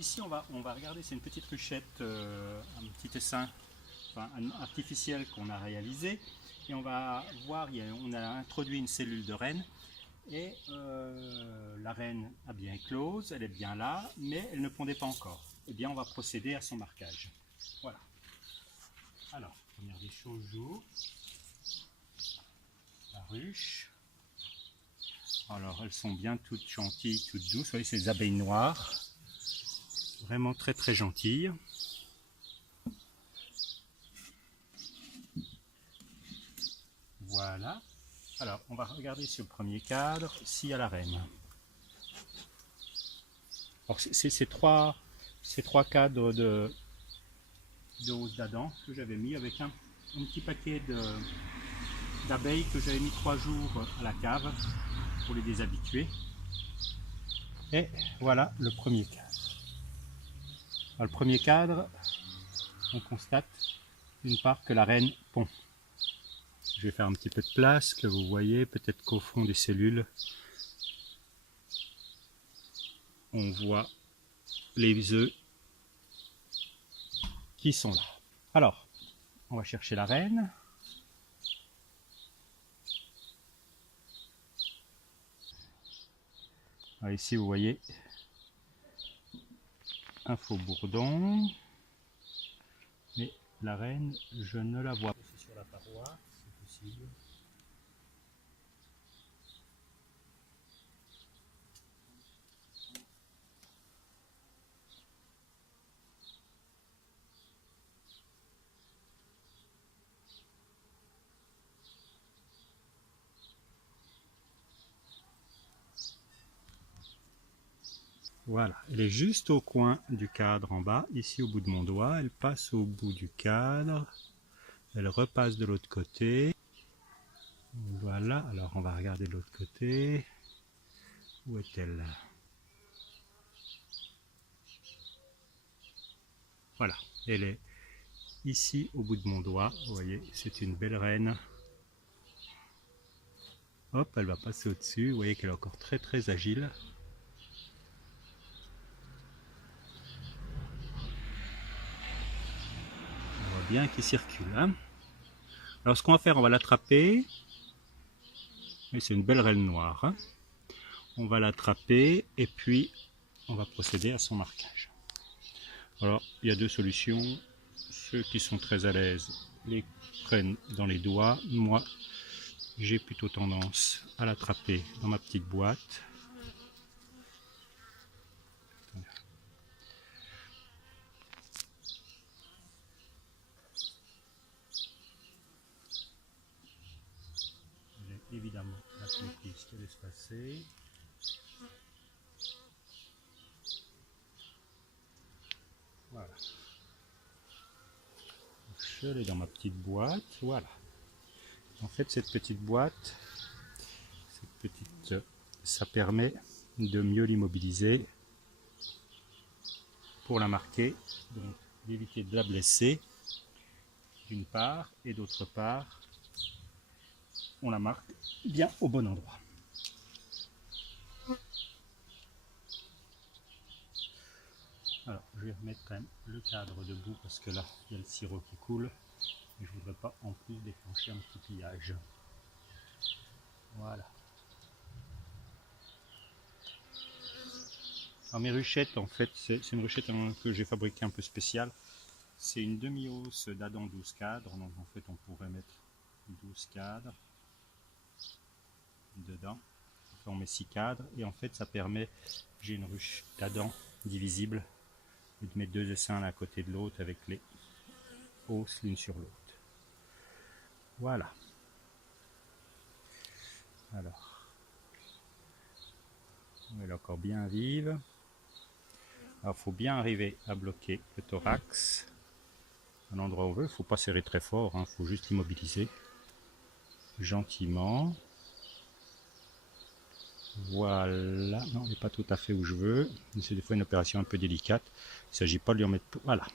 ici on va regarder, c'est une petite ruchette, un petit essaim artificiel qu'on a réalisé. Et on va voir, on a introduit une cellule de reine. Et la reine a bien éclose, elle est bien là, mais elle ne pondait pas encore. Eh bien, on va procéder à son marquage. Voilà. Alors, première des choses, j'ouvre la ruche. Alors, elles sont bien toutes gentilles, toutes douces. Vous voyez, c'est des abeilles noires. Vraiment très très gentilles. Voilà. Alors, on va regarder sur le premier cadre s'il y a la reine. Alors, c'est ces trois cadres de hausse d'Adam que j'avais mis avec un petit paquet d'abeilles que j'avais mis 3 jours à la cave pour les déshabituer. Et voilà le premier cadre. Dans le premier cadre, on constate d'une part que la reine pond. Je vais faire un petit peu de place, que vous voyez peut-être qu'au fond des cellules, on voit les œufs qui sont là. Alors, on va chercher la reine. Alors ici, vous voyez un faux bourdon. Mais la reine, je ne la vois pas. C'est sur la paroi, c'est possible. Voilà, elle est juste au coin du cadre en bas, ici au bout de mon doigt. Elle passe au bout du cadre. Elle repasse de l'autre côté. Voilà, alors on va regarder de l'autre côté. Où est-elle? Voilà, elle est ici au bout de mon doigt. Vous voyez, c'est une belle reine. Hop, elle va passer au-dessus. Vous voyez qu'elle est encore très très agile. On voit bien qu'il circule. Hein. Alors ce qu'on va faire, on va l'attraper. C'est une belle reine noire. Hein. On va l'attraper et puis on va procéder à son marquage. Alors, il y a deux solutions. Ceux qui sont très à l'aise les prennent dans les doigts. Moi, j'ai plutôt tendance à l'attraper dans ma petite boîte. J'ai évidemment la complice qui laisse passer. Voilà. Je l'ai dans ma petite boîte. Voilà. En fait, cette petite boîte, ça permet de mieux l'immobiliser pour la marquer, donc d'éviter de la blesser d'une part, et d'autre part, on la marque bien au bon endroit. Alors, je vais remettre quand même le cadre debout parce que là, il y a le sirop qui coule et je ne voudrais pas en plus déclencher un petit pillage. Voilà. Alors mes ruchettes, en fait, c'est une ruchette que j'ai fabriquée un peu spéciale. C'est une demi-hausse d'Adam 12 cadres, donc en fait on pourrait mettre 12 cadres dedans. Enfin, on met 6 cadres et en fait ça permet, j'ai une ruche d'Adam divisible, de mettre deux essaims l'un à côté de l'autre avec les hausses l'une sur l'autre. Voilà. Alors, elle est encore bien vive. Alors, il faut bien arriver à bloquer le thorax à l'endroit où on veut. Il ne faut pas serrer très fort, il faut juste l'immobiliser gentiment. Voilà, non, elle n'est pas tout à fait où je veux. C'est des fois une opération un peu délicate. Il ne s'agit pas de lui en mettre. Voilà.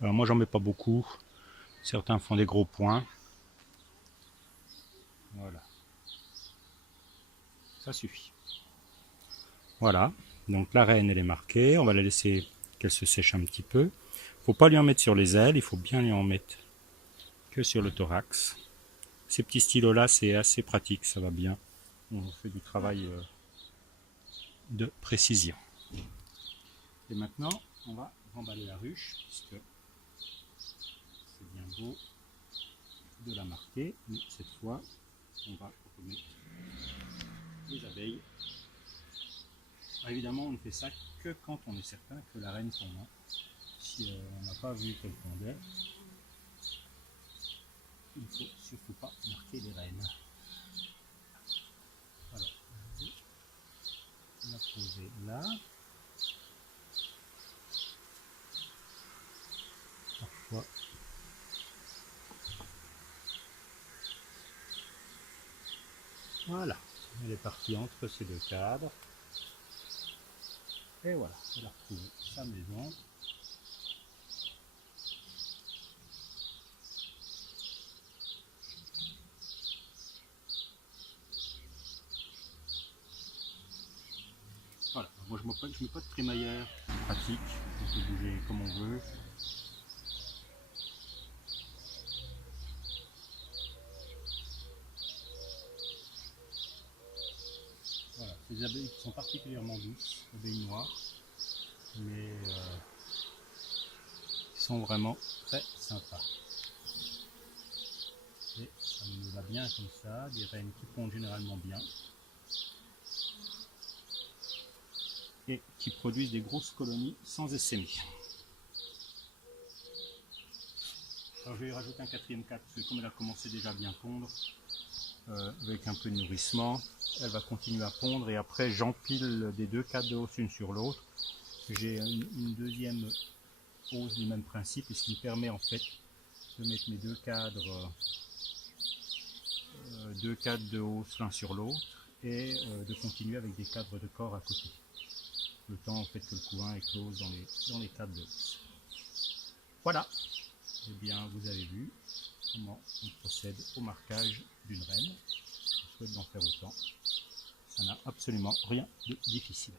Alors moi j'en mets pas beaucoup, certains font des gros points. Voilà, ça suffit. Voilà, donc la reine elle est marquée, on va la laisser qu'elle se sèche un petit peu. Faut pas lui en mettre sur les ailes, il faut bien lui en mettre que sur le thorax. Ces petits stylos là c'est assez pratique, ça va bien. On fait du travail de précision. Et maintenant on va remballer la ruche, puisque c'est bien beau de la marquer, mais cette fois on va remettre les abeilles. Alors évidemment on ne fait ça que quand on est certain que la reine tombe. Si on n'a pas vu qu'elle pondait, il ne faut surtout pas marquer les reines. Alors, je vais la poser là. Parfois, voilà, elle est partie entre ces deux cadres. Et voilà, elle a retrouvé sa maison. Voilà, moi je ne mets pas de crémaillère, pratique, on peut bouger comme on veut. Voilà, c'est des abeilles qui sont particulièrement douces, abeilles noires, mais qui sont vraiment très sympas. Et ça me va bien comme ça, des reines qui pondent généralement bien. Et qui produisent des grosses colonies sans essaimer. Alors je vais y rajouter un quatrième cadre, parce que comme elle a commencé déjà à bien pondre, avec un peu de nourrissement, elle va continuer à pondre et après j'empile des deux cadres de hausse une sur l'autre. J'ai une deuxième hausse du même principe et ce qui me permet en fait de mettre mes deux cadres de hausse l'un sur l'autre et de continuer avec des cadres de corps à côté. Le temps en fait que le couvain éclose dans les cadres de hausse. Voilà, et bien vous avez vu comment on procède au marquage d'une reine. Je souhaite d'en faire autant. Ça n'a absolument rien de difficile.